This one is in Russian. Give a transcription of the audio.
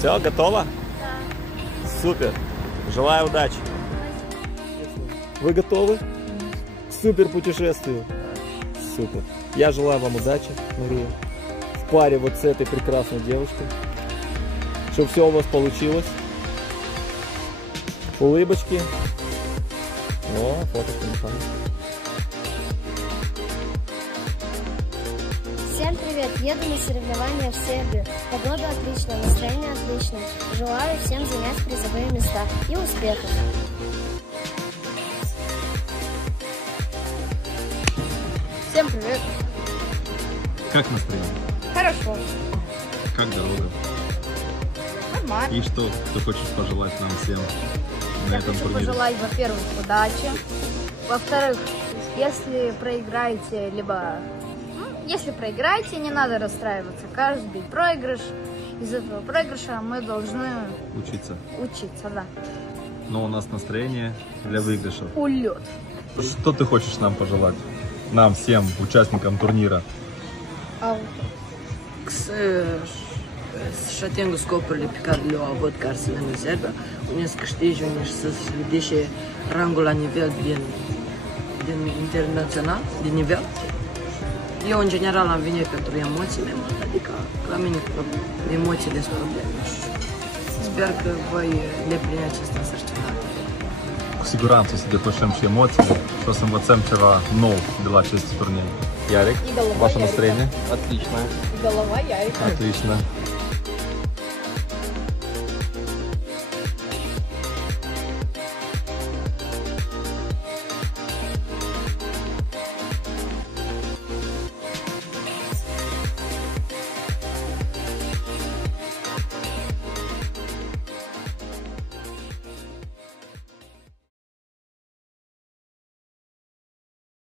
Все, готово? Да. Супер. Желаю удачи. Вы готовы? К супер путешествию? Супер. Я желаю вам удачи, Мария. В паре вот с этой прекрасной девушкой. Чтобы все у вас получилось. Улыбочки. О, фото телефона. Всем привет! Еду на соревнования в Сербию. Погода отличная, настроение отличное. Желаю всем занять призовые места и успехов. Всем привет! Как настроение? Хорошо. Как дорога? Нормально. И что ты хочешь пожелать нам всем на Я этом хочу турнире? пожелать, во-первых, удачи. Во-вторых, если проиграете, если проиграете, не надо расстраиваться. Каждый проигрыш, из этого проигрыша мы должны Учиться. учиться, да. Но у нас настроение для выигрыша. Улет. Что ты хочешь нам пожелать? Нам всем, участникам турнира. Șatem scopurile pe care le-au avut care să vină în Serbia, unde să câștige, unde să se ridice rangul la nivel din internațional, din nivel. Eu, în general, am venit pentru emoțiile mele, adică la mine emoțiile sunt probleme. Sper că voi îndeplini această însărcinare. Cu siguranță să depășim și emoțiile și o să învățăm ceva nou de la acest turnir. Ярик, ваше настроение? Отлично. Голова Ярика. Отлично.